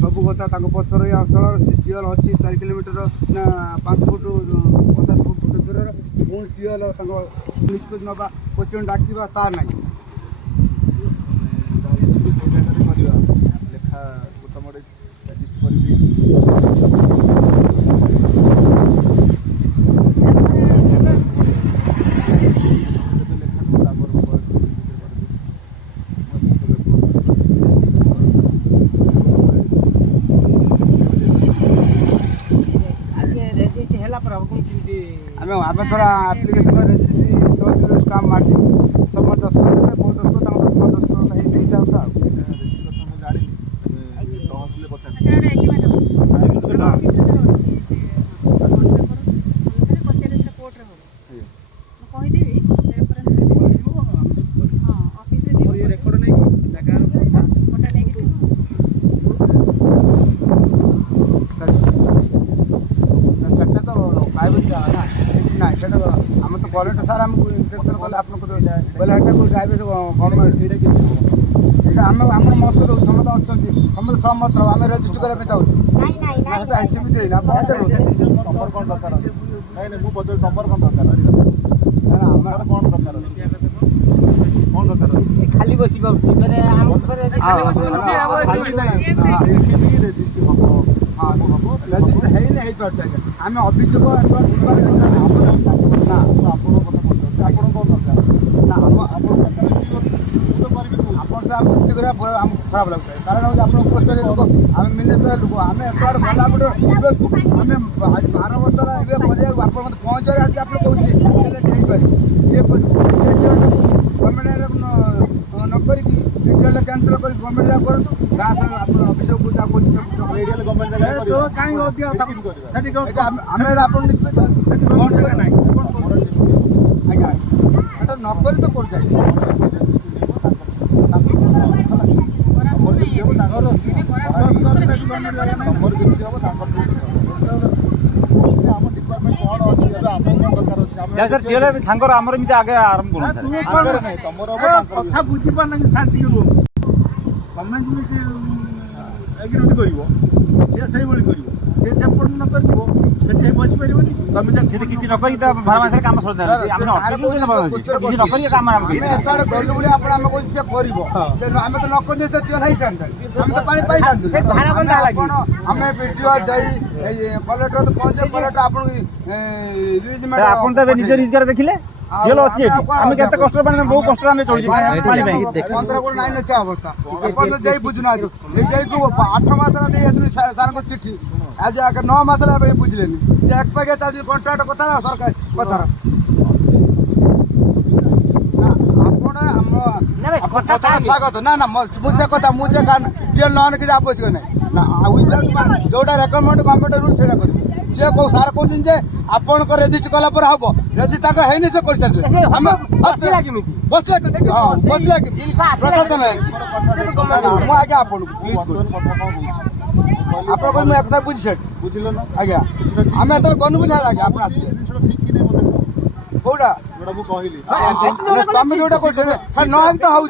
सबू कथा पचर अचल टीएल अच्छी 4 किलोमीटर ना 5 फुट 50 फुट दूर पुणी टीएल निष्पत्ति ना क्वेश्चन डाक तार ना लेखा गोटमड़े आम थोड़ा आप्लिकेसन रजिस्ट्री स्टाम्प मार सब 10 मोर 10 आम तो कलेक्टर सार आमको इंस्ट्रक्शन कले आप ड्राइवर गवर्नमेंट ये आम आम मत दो समस्त अच्छा समस्त सहमत आम रेजिस्टर करने चाहूँ सेमती खाली बस आम अभियोग खराब लगे कारण हूँ आप लोग आम मिनिस्टर लोक आम एत गला आम 12 वर्ष आप पहुँच आप ये गवर्नमेंट नक कैंसल कर गवर्नमेंट करूँ गाँव आप अभियोग आम निष्पत्ति आज्ञा नक तो कर सर टीएल सांगर आमर एमती आगे आरंभ कथा बुझी पार ना सार टी गवर्नमेंट एग्रीमेंट कर न कर बस पार किसी नक भाड़ा मास कम सर गलु आम तो नक आम वीडियो कलेक्टर तो पहुंचे कलेक्टर आप निज रोजगार देखिले जेल अच्छी आम के कष्ट बहुत कष्ट पंद्रह कोटी नाइन अच्छी अवस्था जय बुझुना 8 मास सार को चिट्ठी आज आगे 9 मास बुझे एक पैके कंट्राक्ट कथा सरकार कथा स्वागत ना ना मुझे कथा मुझे टीएल नन किसी आवश्यक ना जोटा रेकमेंड गवर्नमेंट रूल से सी कौ सार कहते आपण रेजिस्ट कलापर हम रेजिस्ट है से कर सारे बसला प्रशासन मुझे आपको आप बुझी सारी बुझल ना आज्ञा आम एत गनु बुझा आज्ञा आप कौटा तुम जोटा कर न तो हूँ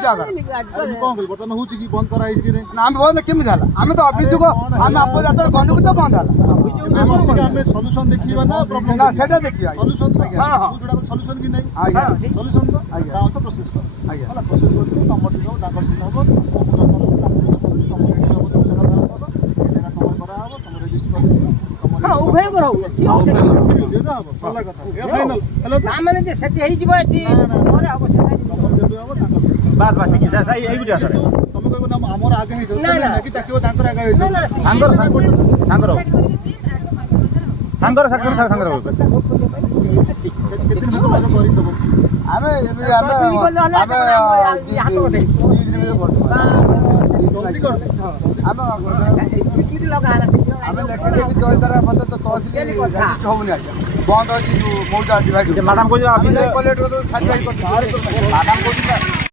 बर्तमान हूँ कि बंद कराई बंद केमी आम तो अभियोग आम आप गनु तो बंद सल्यूशन देखा ना से देखा सल्यूशन कि नहीं सल्यूशन तो प्रोसेस कर प्रोसेस ସାଙ୍ଗର ସାଙ୍ଗରେ ସାଙ୍ଗରେ ଆମେ ଆମେ ଲେଖିଦେଇକି ତହସିଲଦାର ମତେ ତ ତହସିଲ ରେଜିଷ୍ଟର ହଉନି ଆଜ୍ଞା ବନ୍ଦ ଅଛି ଯୋଉ ମୌଜା ଅଛି ଭାଇ ମ୍ୟାଡ଼ାମ କହୁଛ ଆମେ ଯାଇ କଲେକ୍ଟ କରିଦେବୁ ମ୍ୟାଡ଼ାମ କହୁଛନ୍ତି